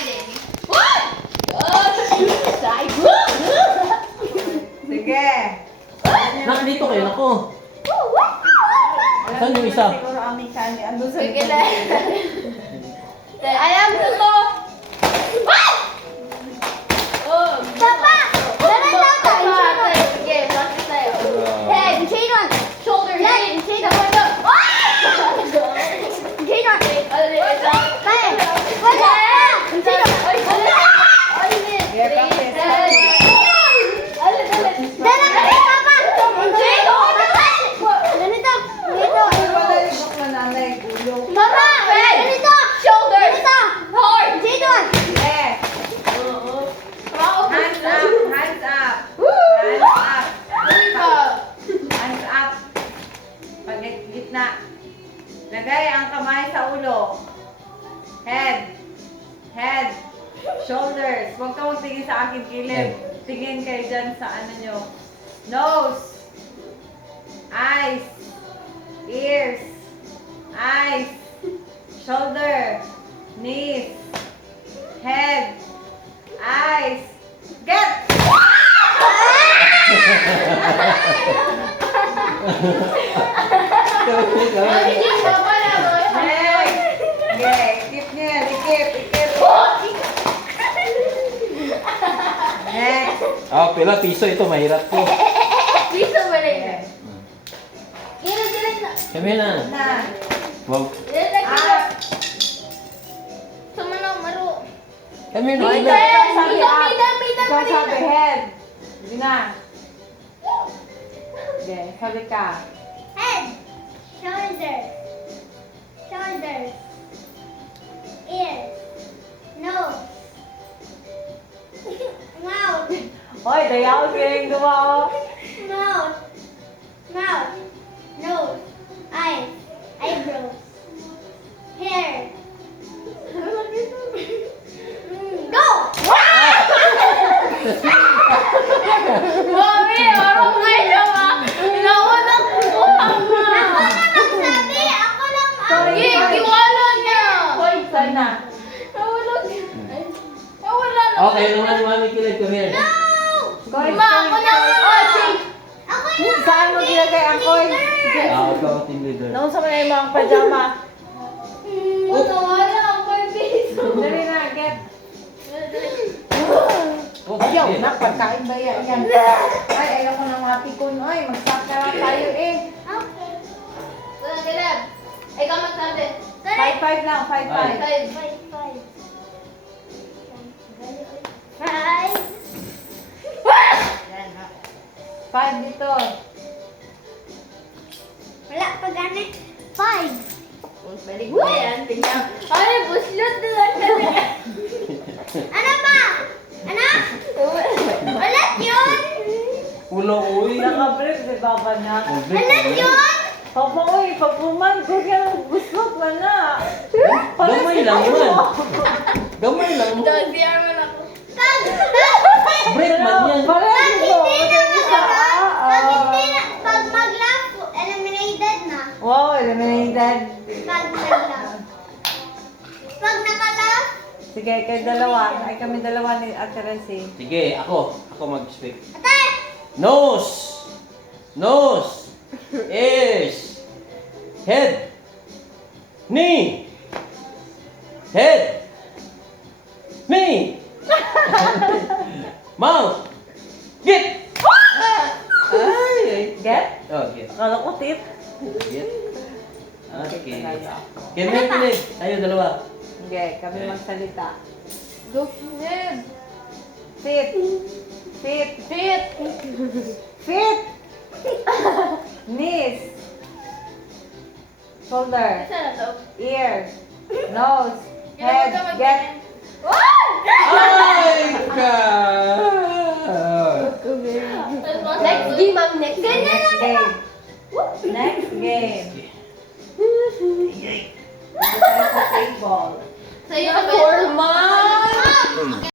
din. What? Sige. Nak, dito kayo, nako. Saan yung isa? Siguro aming kani. Andun sa Sige likod. na. Alam ko to. What? Oh. Papa! Ganun daw tayo. Sige, practice tayo. Head, chain one. Shoulder, Leg, chain. chain one. Chain one. Five. Wala. Chain one. Yeah, practice. Dala kasi, Papa. Chain one. Ganito. Ganito. Ay, wala yung book na nanay. Ulo. Papa! Ganito. Shoulder. Ganito. Hard. Chain one. Yes. Wow. Hands up. Hands up. Hands up. Diba? Hands up. Pag gitna. Lagay ang kamay sa ulo. Head. Head. Shoulders. Huwag ka magtingin sa akin kilid. Tingin kayo dyan sa ano nyo. Nose. Eyes. Ears. Eyes. Shoulder. Knees. Head. Eyes. Get! Papa na, boy. Next. Okay, ikip niya. Ikip. Ikip. Next. Pila, piso ito, mahirap to. Piso ba na yun? Okay. Gilit na. Kami na. Na. Wow. Gilit na, gilit. Up. Sumanang maro. Kami na. Hoy, Ina. ikaw sabi Ikaw, up. Midan, Midan, Ikaw Midan. sabi head. Sige na. Okay, sabi ka. Head. Shoulders. Shoulders. Ears. Nose. Mouth. Hoy, dayaw kiling duwa. Mouth. Mouth. Nose. Eyes. Eyebrows. Hair. Go! Mami, marong kayo ba? Inauna ko po Ako na magsabi. Ako lang ang... Iwala niya. Hoy, sana. Nawala niya. Nawala na. Okay, naman ni Mami Kilid, kami yan. Koy, Ma, ako na. Oh, sige. Ako yung saan mo gilagay ang koy? Ikaw ang team leader. Noon sa mga mga pajama. Nawala ang piso. Dali na, get. Oh, Ayaw, sige. nak, pagkain ba yan? Ay, ayaw ko ng mga pikon. Ay, mag-stop na lang tayo eh. Okay. Galab. Ikaw magsabi. 5-5 lang, 5-5. Five. Five. Five. 5 dito. Wala pa ganit. Five. Balik mo yan. Tingnan. Ay, buslot na lang kami. Ano ba? Ano? Ulit yun? Ulo, uy. Naka-brief, di ba ba na? Ulit yun? Papa, uy, pagpuman ko yan, gusto ka na. Gamay lang man. Gamay lang mo. Don't fear mo na ako. Break man yan. Pareho ko. Pag mag-laugh, eliminated na. Wow, eliminated. Pag mag-laugh. Pag naka-laugh, Sige, kayo dalawa. Ay, kami dalawa ni Ate Renzi. Sige, ako. Ako mag-speak. ate! Nose. Nose. Ears. Head. Knee. Head. Knee. Mouth. Get. Ay. Get? Oh, get. Akala ko tip. Get. Okay. Tayo. Kami pinig. Tayo dalawa. Sige, kami magsalita. Look, Ned. Fit. Fit. Fit. Fit. Knees. Shoulder. Isa na to. Ear. Nose. Head. Get. Ay ka. Next game ang next. Next game. Next game. Dito tayo sa table. Sa'yo na ba? 4 months.